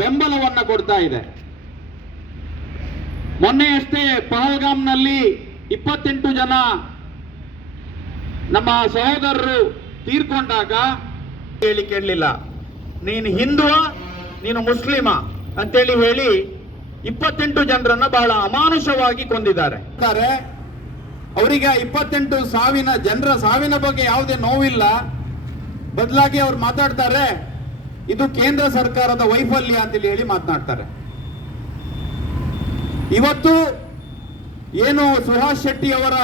ಬೆಂಬಲವನ್ನ ಕೊಡ್ತಾ ಇದೆ. ಮೊನ್ನೆಯಷ್ಟೇ ಪಹಲ್ಗಾಮ್ನಲ್ಲಿ 28 ಜನ ನಮ್ಮ ಸಹೋದರರು ತೀರ್ಕೊಂಡಾಗ ಹೇಳಿ ಕೇಳಲಿಲ್ಲ, ನೀನು ಹಿಂದುವ ನೀನು ಮುಸ್ಲಿಮ ಅಂತೇಳಿ ಹೇಳಿ 28 ಜನರನ್ನ ಬಹಳ ಅಮಾನುಷವಾಗಿ ಕೊಂದಿದ್ದಾರೆ. ಅವರಿಗೆ 28 ಜನರ ಸಾವಿನ ಬಗ್ಗೆ ಯಾವುದೇ ನೋವಿಲ್ಲ. ಬದಲಾಗಿ ಅವ್ರು ಮಾತಾಡ್ತಾರೆ ಇದು ಕೇಂದ್ರ ಸರ್ಕಾರದ ವೈಫಲ್ಯ ಅಂತೇಳಿ ಹೇಳಿ ಮಾತನಾಡ್ತಾರೆ. ಇವತ್ತು ಏನು ಸುಹಾಸ್ ಶೆಟ್ಟಿ ಅವರ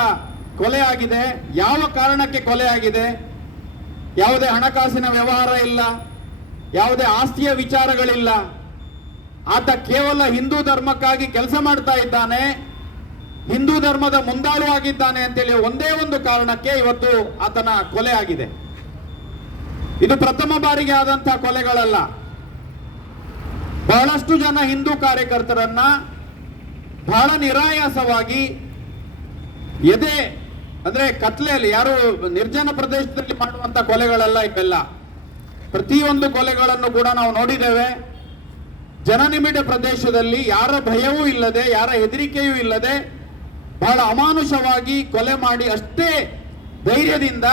ಕೊಲೆ ಆಗಿದೆ, ಯಾವ ಕಾರಣಕ್ಕೆ ಕೊಲೆ ಆಗಿದೆ? ಯಾವುದೇ ಹಣಕಾಸಿನ ವ್ಯವಹಾರ ಇಲ್ಲ, ಯಾವುದೇ ಆಸ್ತಿಯ ವಿಚಾರಗಳಿಲ್ಲ. ಆತ ಕೇವಲ ಹಿಂದೂ ಧರ್ಮಕ್ಕಾಗಿ ಕೆಲಸ ಮಾಡ್ತಾ ಇದ್ದಾನೆ, ಹಿಂದೂ ಧರ್ಮದ ಮುಂದಾಳು ಆಗಿದ್ದಾನೆ ಅಂತೇಳಿ ಒಂದೇ ಒಂದು ಕಾರಣಕ್ಕೆ ಇವತ್ತು ಆತನ ಕೊಲೆ ಆಗಿದೆ. ಇದು ಪ್ರಥಮ ಬಾರಿಗೆ ಆದಂತಹ ಕೊಲೆಗಳಲ್ಲ. ಬಹಳಷ್ಟು ಜನ ಹಿಂದೂ ಕಾರ್ಯಕರ್ತರನ್ನ ಬಹಳ ನಿರಾಯಾಸವಾಗಿ ಎದೆ ಅಂದ್ರೆ ಕತ್ಲೆಯಲ್ಲಿ, ಯಾರು ನಿರ್ಜನ ಪ್ರದೇಶದಲ್ಲಿ ಮಾಡುವಂತ ಕೊಲೆಗಳೆಲ್ಲ ಇವೆಲ್ಲ. ಪ್ರತಿಯೊಂದು ಕೊಲೆಗಳನ್ನು ಕೂಡ ನಾವು ನೋಡಿದ್ದೇವೆ. ಜನನಿಬಿಡ ಪ್ರದೇಶದಲ್ಲಿ ಯಾರ ಭಯವೂ ಇಲ್ಲದೆ, ಯಾರ ಹೆದರಿಕೆಯೂ ಇಲ್ಲದೆ ಬಹಳ ಅಮಾನುಷವಾಗಿ ಕೊಲೆ ಮಾಡಿ ಅಷ್ಟೇ ಧೈರ್ಯದಿಂದ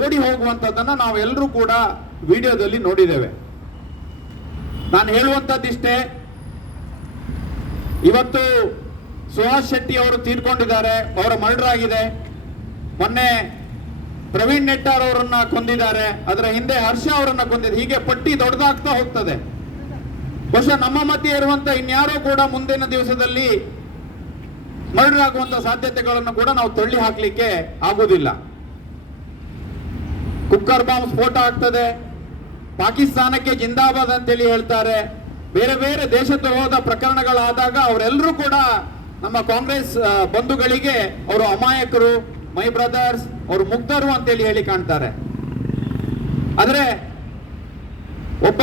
ಓಡಿ ಹೋಗುವಂಥದ್ದನ್ನು ನಾವೆಲ್ಲರೂ ಕೂಡ ವಿಡಿಯೋದಲ್ಲಿ ನೋಡಿದ್ದೇವೆ. ನಾನು ಹೇಳುವಂಥದ್ದಿಷ್ಟೇ, ಇವತ್ತು ಸುಹಾಸ್ ಶೆಟ್ಟಿ ಅವರು ತೀರ್ಕೊಂಡಿದ್ದಾರೆ, ಅವರ ಮರ್ಡರ್ ಆಗಿದೆ. ಮೊನ್ನೆ ಪ್ರವೀಣ್ ನೆಟ್ಟಾರ್ ಅವರನ್ನ ಕೊಂದಿದ್ದಾರೆ, ಅದರ ಹಿಂದೆ ಹರ್ಷ ಅವರನ್ನ ಕೊಂದಿದೆ. ಹೀಗೆ ಪಟ್ಟಿ ದೊಡ್ಡದಾಗ್ತಾ ಹೋಗ್ತದೆ. ಬಹುಶಃ ನಮ್ಮ ಮಧ್ಯೆ ಇರುವಂತ ಇನ್ಯಾರೋ ಕೂಡ ಮುಂದಿನ ದಿವಸದಲ್ಲಿ ಮರ್ಡರ್ ಆಗುವಂತ ಸಾಧ್ಯತೆಗಳನ್ನು ಕೂಡ ನಾವು ತಳ್ಳಿ ಹಾಕ್ಲಿಕ್ಕೆ ಆಗುವುದಿಲ್ಲ. ಕುಕ್ಕರ್ ಬಾಂಬ್ ಸ್ಫೋಟ ಆಗ್ತದೆ, ಪಾಕಿಸ್ತಾನಕ್ಕೆ ಜಿಂದಾಬಾದ್ ಅಂತೇಳಿ ಹೇಳ್ತಾರೆ. ಬೇರೆ ಬೇರೆ ದೇಶದ್ರೋಹದ ಪ್ರಕರಣಗಳಾದಾಗ ಅವರೆಲ್ಲರೂ ಕೂಡ ನಮ್ಮ ಕಾಂಗ್ರೆಸ್ ಬಂಧುಗಳಿಗೆ ಅವರು ಅಮಾಯಕರು, ಮೈ ಬ್ರದರ್ಸ್, ಅವರು ಮುಗ್ಧರು ಅಂತೇಳಿ ಹೇಳಿ ಕಾಣ್ತಾರೆ. ಆದರೆ ಒಬ್ಬ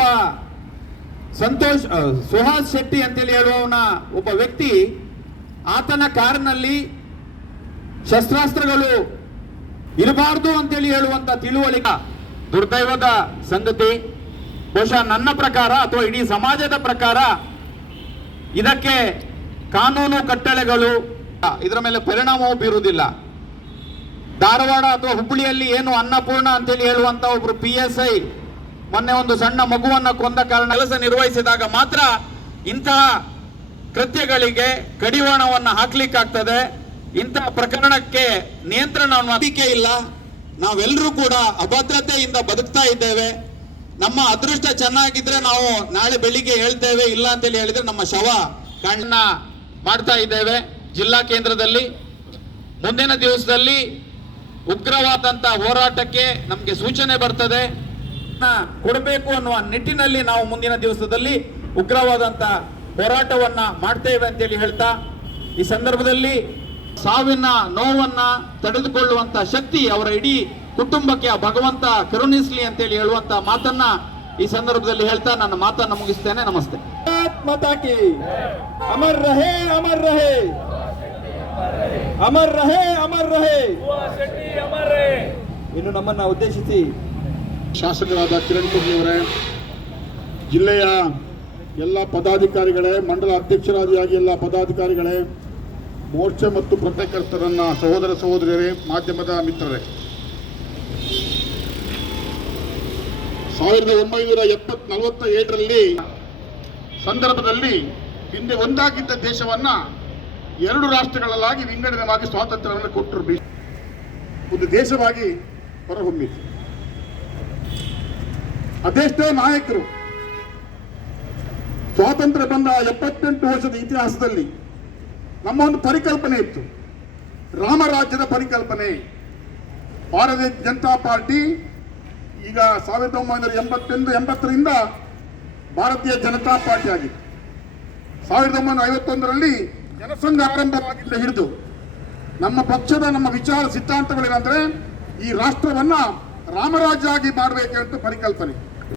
ಸುಹಾಸ್ ಶೆಟ್ಟಿ ಅಂತೇಳಿ ಹೇಳುವವನ ಒಬ್ಬ ವ್ಯಕ್ತಿ, ಆತನ ಕಾರಿನಲ್ಲಿ ಶಸ್ತ್ರಾಸ್ತ್ರಗಳು ಇರಬಾರ್ದು ಅಂತೇಳಿ ಹೇಳುವಂತ ತಿಳುವಳಿಕೆ ದುರ್ದೈವದ ಸಂಗತಿ. ಬಹುಶಃ ನನ್ನ ಪ್ರಕಾರ ಅಥವಾ ಇಡೀ ಸಮಾಜದ ಪ್ರಕಾರ ಇದಕ್ಕೆ ಕಾನೂನು ಕಟ್ಟಳೆಗಳು ಇದರ ಮೇಲೆ ಪರಿಣಾಮವೂ ಬೀರುವುದಿಲ್ಲ. ಧಾರವಾಡ ಅಥವಾ ಹುಬ್ಬಳ್ಳಿಯಲ್ಲಿ ಏನು ಅನ್ನಪೂರ್ಣ ಅಂತೇಳಿ ಹೇಳುವಂತ ಒಬ್ರು PSI ಮೊನ್ನೆ ಒಂದು ಸಣ್ಣ ಮಗುವನ್ನ ಕೊಂದ ಕಾರಣ ಕೆಲಸ ನಿರ್ವಹಿಸಿದಾಗ ಮಾತ್ರ ಇಂತಹ ಕೃತ್ಯಗಳಿಗೆ ಕಡಿವಾಣವನ್ನು ಹಾಕ್ಲಿಕ್ಕಾಗ್ತದೆ. ಇಂತಹ ಪ್ರಕರಣಕ್ಕೆ ನಿಯಂತ್ರಣವನ್ನು ಅದಕ್ಕೆ ಇಲ್ಲ. ನಾವೆಲ್ಲರೂ ಕೂಡ ಅಭದ್ರತೆಯಿಂದ ಬದುಕ್ತಾ ಇದ್ದೇವೆ. ನಮ್ಮ ಅದೃಷ್ಟ ಚೆನ್ನಾಗಿದ್ರೆ ನಾವು ನಾಳೆ ಬೆಳಿಗ್ಗೆ ಹೇಳ್ತೇವೆ, ಇಲ್ಲ ಅಂತೇಳಿ ಹೇಳಿದ್ರೆ ನಮ್ಮ ಶವ ಕಾಂಡನ ಮಾಡ್ತಾ ಇದ್ದೇವೆ ಜಿಲ್ಲಾ ಕೇಂದ್ರದಲ್ಲಿ. ಮುಂದಿನ ದಿವಸದಲ್ಲಿ ಉಗ್ರವಾದಂತ ಹೋರಾಟಕ್ಕೆ ನಮಗೆ ಸೂಚನೆ ಬರ್ತದೆ, ಕೊಡಬೇಕು ಅನ್ನುವ ನಿಟ್ಟಿನಲ್ಲಿ ನಾವು ಮುಂದಿನ ದಿವಸದಲ್ಲಿ ಉಗ್ರವಾದಂತ ಹೋರಾಟವನ್ನ ಮಾಡ್ತೇವೆ ಅಂತೇಳಿ ಹೇಳ್ತಾ, ಈ ಸಂದರ್ಭದಲ್ಲಿ ಸಾವಿನ ನೋವನ್ನ ತಡೆದುಕೊಳ್ಳುವಂತ ಶಕ್ತಿ ಅವರ ಇಡೀ ಕುಟುಂಬಕ್ಕೆ ಆ ಭಗವಂತ ಕರುಣಿಸ್ಲಿ ಅಂತೇಳಿ ಹೇಳುವಂತ ಮಾತನ್ನ ಈ ಸಂದರ್ಭದಲ್ಲಿ ಹೇಳ್ತಾ ನನ್ನ ಮಾತನ್ನ ಮುಗಿಸ್ತೇನೆ. ನಮಸ್ತೆ. ಮಾತಾ ಕಿ ಅಮರ್ ರಹೇ, ಅಮರ್ ರಹೇ, ಅಮರ್ ರಹೇ, ಅಮರ್ ರಹೇ. ಇನ್ನು ನಮ್ಮನ್ನ ಉದ್ದೇಶಿಸಿ ಶಾಸಕರಾದ ಕಿರಣ್ ಕುರ್ಮಿ ಅವರೇ, ಜಿಲ್ಲೆಯ ಎಲ್ಲ ಪದಾಧಿಕಾರಿಗಳೇ, ಮಂಡಲ ಅಧ್ಯಕ್ಷರಾದಿಯಾಗಿ ಎಲ್ಲ ಪದಾಧಿಕಾರಿಗಳೇ, ಮೋರ್ಚೆ ಮತ್ತು ಪತ್ರಕರ್ತರನ್ನ ಸಹೋದರ ಸಹೋದರಿಯರೇ, ಮಾಧ್ಯಮದ ಮಿತ್ರರೇ, 1947ರಲ್ಲಿ ಸಂದರ್ಭದಲ್ಲಿ ಹಿಂದೆ ಒಂದಾಗಿದ್ದ ದೇಶವನ್ನ 2 ರಾಷ್ಟ್ರಗಳಾಗಿ ವಿಂಗಡಣೆಯಾಗಿ ಸ್ವಾತಂತ್ರ್ಯವನ್ನು ಕೊಟ್ಟರು. ಒಂದು ದೇಶವಾಗಿ ಹೊರಹೊಮ್ಮಿತು. ಅದೆಷ್ಟೋ ನಾಯಕರು ಸ್ವಾತಂತ್ರ್ಯ ಬಂದ 78 ವರ್ಷದ ಇತಿಹಾಸದಲ್ಲಿ ನಮ್ಮ ಒಂದು ಪರಿಕಲ್ಪನೆ ಇತ್ತು, ರಾಮರಾಜ್ಯದ ಪರಿಕಲ್ಪನೆ. ಭಾರತೀಯ ಜನತಾ ಪಾರ್ಟಿ ಈಗ 1980ರಿಂದ ಭಾರತೀಯ ಜನತಾ ಪಾರ್ಟಿ ಆಗಿತ್ತು. 1951ರಲ್ಲಿ ಜನಸಂಘ ಆರಂಭವಾಗಿಂದ ಹಿಡಿದು ನಮ್ಮ ಪಕ್ಷದ ನಮ್ಮ ವಿಚಾರ ಸಿದ್ಧಾಂತಗಳೇನಂದ್ರೆ ಈ ರಾಷ್ಟ್ರವನ್ನ ರಾಮರಾಜ್ಯ ಆಗಿ ಮಾಡಬೇಕಂತ ಪರಿಕಲ್ಪನೆ.